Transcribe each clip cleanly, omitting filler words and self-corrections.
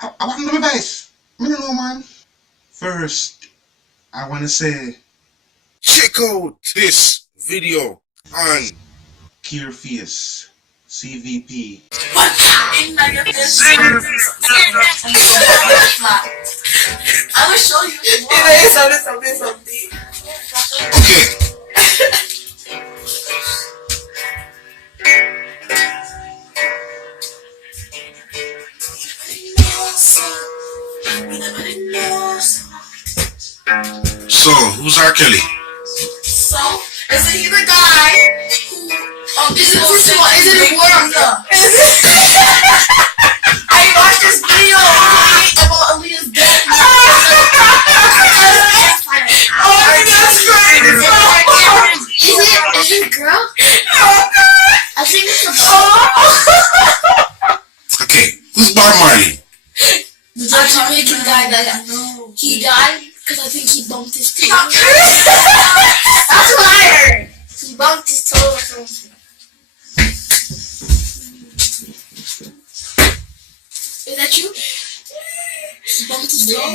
I want no advice. Me no know, man. First, I want to say, check out this video on Care-Face, CVP. I will show you. Something. okay. So, who's R. Kelly? So, is it the guy who, is it a boy or no? I watched this video about Aaliyah's death. Oh, that's great. Is it a girl? I think it's a boy. Okay, who's Bob Marley? The Jamaican guy that he died because I think he bumped his toe. That's what I heard. He bumped his toe or something. Is that true? He bumped his toe.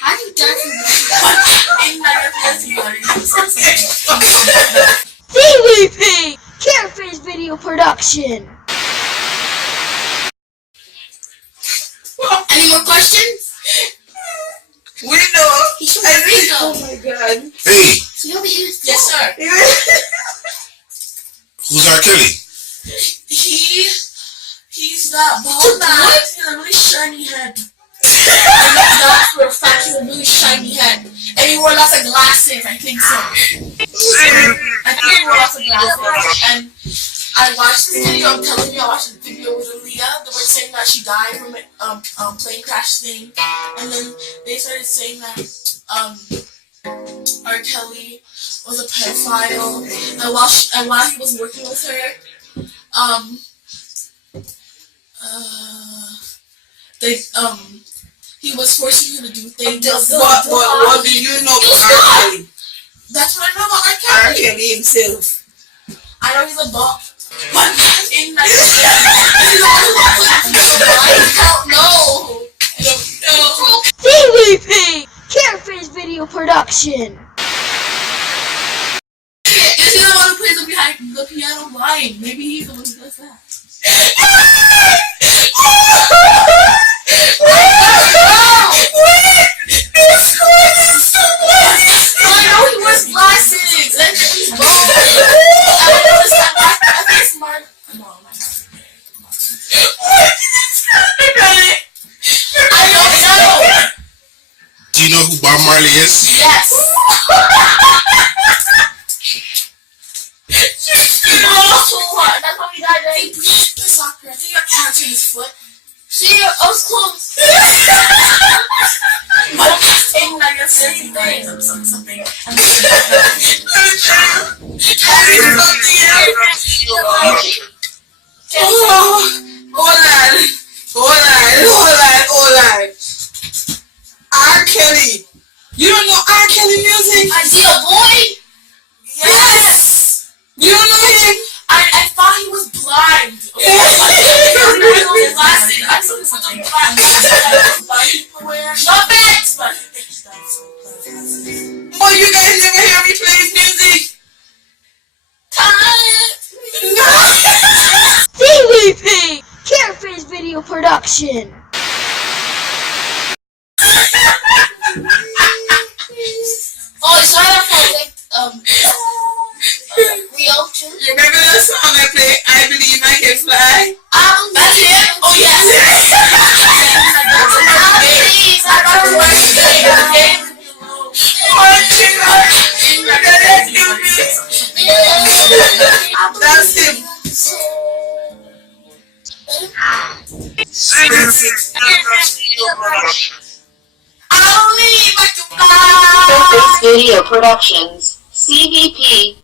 How did you die from that? CVP! Care-Face Video Production! Any more questions? We know. Oh my god. Hey, So you'll be used. Yes, sir. who's R. Kelly? He's that bald man. He has a really shiny head. That's for a fact. He has a really shiny head. And he wore lots of glasses, I think so. I think he wore lots of glasses. And I watched this video, I'm telling you, I watched this video with Aaliyah. They were saying that she died from a plane crash thing. And then they started saying that R. Kelly was a pedophile. And while he was working with her, he was forcing her to do things. What do you know about R. Kelly? That's what I know about R. R. Kelly. Kelly himself. I know he's a bop. What? In my I don't know. CVP! Care-Face Video Production! Is he the one who plays behind the piano line? Maybe he's the one who does that. I know he wears glasses. And he's bald. I noticed that. I think smart. No, I'm not. I don't know. Do you know who Bob Marley is? Yes. That's why we died, right? He played soccer. I think I cancer in his foot. See, I was close. But I'm just saying that you're saying something. Hold on. R. Kelly. You don't know R. Kelly music? I see a boy. Yes. You don't know him? I thought he was blind. Okay? I saw something blind. People wear muppets, but Oh, you guys never hear me play his music? CVP! Care-Face Video Production! Oh, it's not a project. Real too. You remember that song I play? I Believe I Can Fly? That's it? Oh, yes. That's him. I'll leave like a Care-Face Video Productions, CVP.